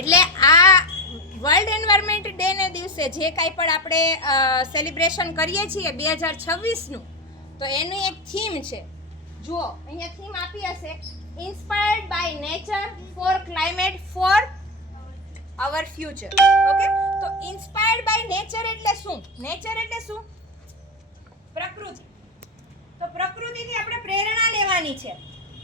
એટલે આ world environment day ને દિવસે જે કાંઈ પણ આપણે સેલિબ્રેશન કરીએ છીએ 2026નું, તો એની એક થીમ છે. જુઓ અહીંયા થીમ આપી હશે, inspired by nature for climate for our future. Okay, તો ઇન્સ્પાયર્ડ બાય નેચર એટલે શું? નેચર એટલે શું? પ્રકૃતિ. તો પ્રકૃતિથી આપણે પ્રેરણા લેવાની છે.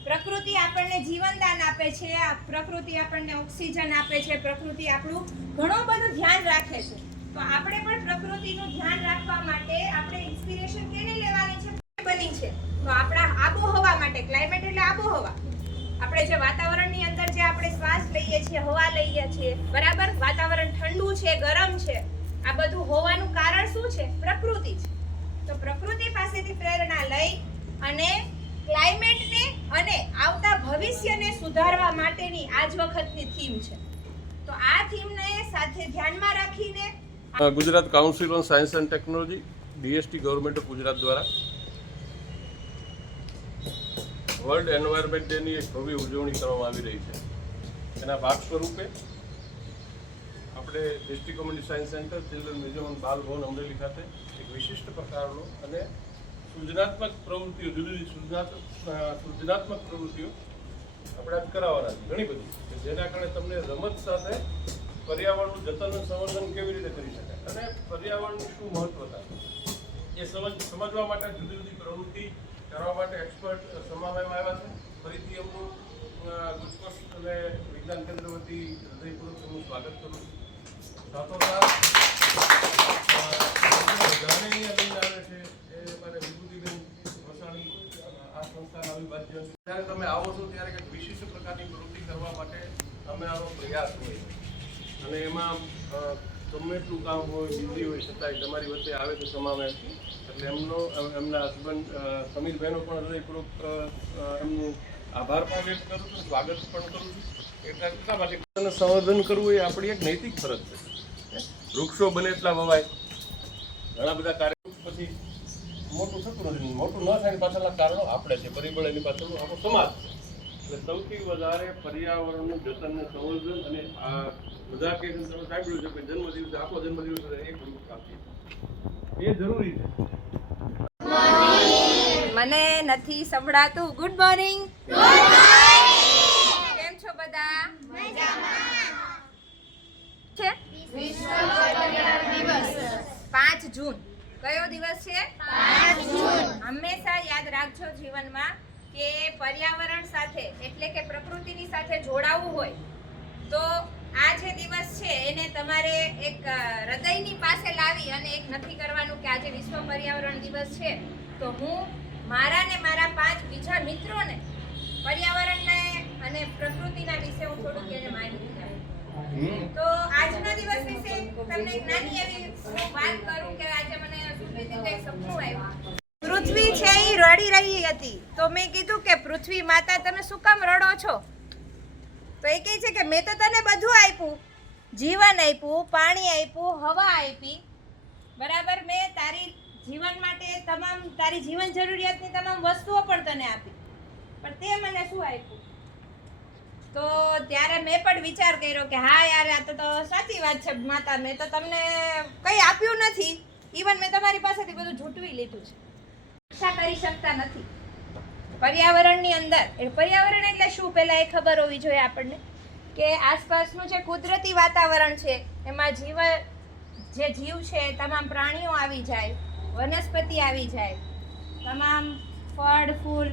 પ્રકૃતિ આપણને જીવનદાન આપે છે, પ્રકૃતિ આપણને ઓક્સિજન આપે છે, પ્રકૃતિ આપણું ઘણું બધું ધ્યાન રાખે છે. તો આપણે પણ પ્રકૃતિનું ધ્યાન રાખવા માટે આપણે ઇન્સ્પિરેશન કેની લેવાની છે? બની છે તો આપણા આબોહવા માટે. ક્લાઇમેટ એટલે આબોહવા. આપણે જે વાતાવરણની અંદર જે આપણે શ્વાસ લઈએ છીએ, હવા લઈએ છીએ, બરાબર, વાતાવરણ ઠંડુ છે, ગરમ છે, આ બધું હોવાનું કારણ શું છે? પ્રકૃતિ છે. તો પ્રકૃતિ પાસેથી પ્રેરણા લઈ અને ક્લાઇમેટને અને આવતા ભવિષ્યને સુધારવા માટેની આજ વખતની થીમ છે. તો આ થીમને સાથે ધ્યાનમાં રાખીને Gujarat council on science and technology, DST government of Gujarat દ્વારા વર્લ્ડ એન્વાયરમેન્ટ ડેની એક ભવ્ય ઉજવણી કરવામાં આવી રહી છે. એના ભાગ સ્વરૂપે આપણે district community science centre, children museum, Balbhavan Amreli ખાતે એક વિશિષ્ટ પ્રકારનો અને સૃજનાત્મક પ્રવૃત્તિઓ, જુદી જુદી સૃજનાત્મક પ્રવૃત્તિઓ આપણે આજ કરાવવાના છે, ઘણી બધી, જેના કારણે તમને રમત સાથે પર્યાવરણનું જતન અને સંવર્ધન કેવી રીતે કરી શકાય અને પર્યાવરણની શું મહત્વતા એ સમજવા માટે જુદી જુદી પ્રવૃત્તિ કરવા માટે એક્સપર્ટ સમાવવામાં આવ્યા છે. ફરીથી એમનું ગુજકોષ અને વિજ્ઞાન કેન્દ્ર વતી હૃદયપૂર્વક એમનું સ્વાગત કરું છું. સાથોસાથ જાણે લઈને આવે છે એ મારે વિભૂતિબેન વસાણી, આ સંસ્થાના અવિભાજ્ય. જ્યારે તમે આવો છો ત્યારે કંઈક વિશિષ્ટ પ્રકારની પ્રવૃત્તિ કરવા માટે અમે આનો પ્રયાસ હોય અને એમાં ગમે એટલું કામ હોય, બિઝી હોય, છતાંય તમારી વચ્ચે આવે તો સમાવેશ. એટલે એમના હસબન્ડ સમીરભાઈનો પણ હૃદયપૂર્વક એમનું આભાર પણ વ્યક્ત કરું છું, સ્વાગત પણ કરું છું. એટલા માટે સંવર્ધન કરવું એ આપણી એક નૈતિક ફરજ છે. વૃક્ષો બને એટલા વવાય. ઘણા બધા કાર્યો પછી મોટું થતું નથી. મોટું ન થાય પાછળના કારણો આપણે છે, પરિબળ એની પાછળનું આપણો સમાજ છે. એટલે સૌથી વધારે પર્યાવરણનું જતન અને સંવર્ધન અને આ બધા કે તમે સાંભળ્યું છે કે જન્મદિવસ, આખો જન્મદિવસ એક વૃક્ષ આપીએ એ જરૂરી છે. મને નથી સંભળાતું. Good morning. કેમ છો બધા? છે 5 જૂન. કયો દિવસ છે? 5 જૂન. હંમેશા યાદ રાખજો જીવનમાં કે પર્યાવરણ સાથે એટલે કે પ્રકૃતિની સાથે જોડાવવું હોય તો આ જે દિવસ છે એને તમારે એક હૃદયની પાસે લાવી અને એક નક્કી કરવાનું કે આજે વિશ્વ પર્યાવરણ દિવસ છે તો હું મારા ને મારા 5 બીજા મિત્રોને પર્યાવરણને અને પ્રકૃતિના વિશે હું થોડુંક એને માહિતી આપું. તો આજના દિવસ વિશે તમને એક નાની એવી વાત કરું કે આજે મને સુપ્રીતિનું એક સપનું આવ્યું. પૃથ્વી છે એ રડી રહી હતી તો મેં કીધું કે પૃથ્વી માતા તમે શું કામ રડો છો? તો એ કહે છે કે મેં તો તને બધું આપ્યું, જીવન આપ્યું, પાણી આપ્યું, હવા આપી, બરાબર, મેં તારી જીવન માટે તમામ તારી જીવન જરૂરિયાતની તમામ વસ્તુઓ પણ તને આપી, પણ તે મને શું આપ્યું? તો ત્યારે મેં પણ વિચાર કર્યો કે હા યાર, આ તો સાચી વાત છે માતા, મેં તો તમને કંઈ આપ્યું નથી, ઇવન મેં તમારી પાસેથી બધું ઝૂંટવી લીધું છે. રક્ષા કરી શકતા નથી પર્યાવરણની અંદર. પર્યાવરણ એટલે શું પહેલા એ ખબર હોવી જોઈએ આપણને કે આસપાસનું જે કુદરતી વાતાવરણ છે એમાં જે જીવ છે તમામ પ્રાણીઓ આવી જાય, વનસ્પતિ આવી જાય, તમામ ફળ ફૂલ,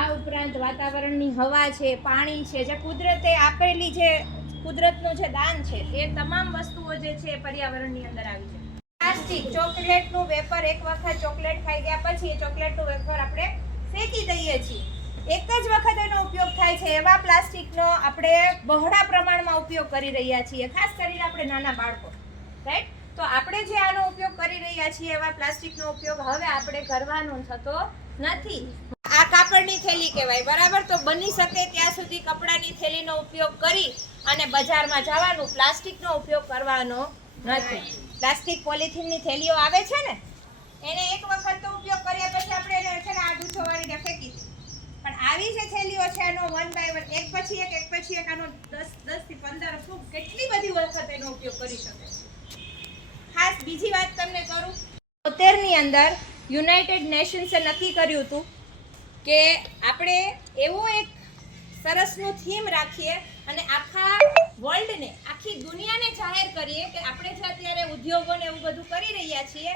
આ ઉપરાંત વાતાવરણની હવા છે, પાણી છે, જે કુદરતે આપેલી જે કુદરતનું જે દાન છે એ તમામ વસ્તુઓ જે છે એ પર્યાવરણની અંદર આવી જાય. પ્લાસ્ટિક, ચોકલેટનું વેફર, એક વખત ચોકલેટ ખાઈ ગયા પછી એ ચોકલેટનું વેફર આપણે ફેંકી દઈએ છીએ. એક જ વખત એનો ઉપયોગ થાય છે એવા પ્લાસ્ટિકનો આપણે બહોળા પ્રમાણમાં ઉપયોગ કરી રહ્યા છીએ, ખાસ કરીને આપણે નાના બાળકો, રાઈટ? તો આપણે જે આનો ઉપયોગ કરી રહ્યા છીએ એવા પ્લાસ્ટિકનો ઉપયોગ હવે આપણે કરવાનો થતો નથી. આ કાપડની થેલી કહેવાય, બરાબર? તો બની શકે ત્યાં સુધી કપડાની થેલીનો ઉપયોગ કરી અને બજારમાં જવાનું, પ્લાસ્ટિકનો ઉપયોગ કરવાનો નથી. પ્લાસ્ટિક પોલિથીનની થેલીઓ આવે છે ને, એને એક વખત તો ઉપયોગ કર્યા પછી આપણે એને છે ને આ જૂઠો વાળીને ફેંકી દઈએ. પણ આવી જે થેલીઓ છે એનો 1 by 1, એક પછી એક આનો 10 થી 15 શું કરી શકે છે. ખાસ બીજી વાત તમને કરું, 73 ની અંદર યુનાઇટેડ નેશન્સે નક્કી કર્યું હતું કે આપણે એવો એક સરસનું થીમ રાખીએ અને આખા વર્લ્ડને, આખી દુનિયાને જાહેર કરીએ કે આપણે જે અત્યારે ઉદ્યોગોને એવું બધું કરી રહ્યા છીએ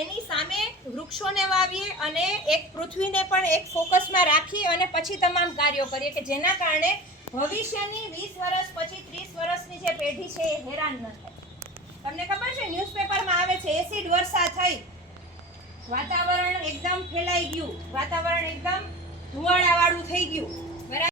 એની સામે વૃક્ષોને વાવીએ અને એક પૃથ્વીને પણ એક ફોકસમાં રાખી અને પછી તમામ કાર્યો કરીએ કે જેના કારણે ભવિષ્યની 20 વર્ષ પછી 30 વર્ષની જે પેઢી છે એ હેરાન ન થાય. તમને ખબર છે ન્યૂઝપેપરમાં આવે છે એસિડ વર્ષા થઈ, વાતાવરણ એકદમ ફેલાઈ ગયું, વાતાવરણ એકદમ ધુવાળાવાળું થઈ ગયું,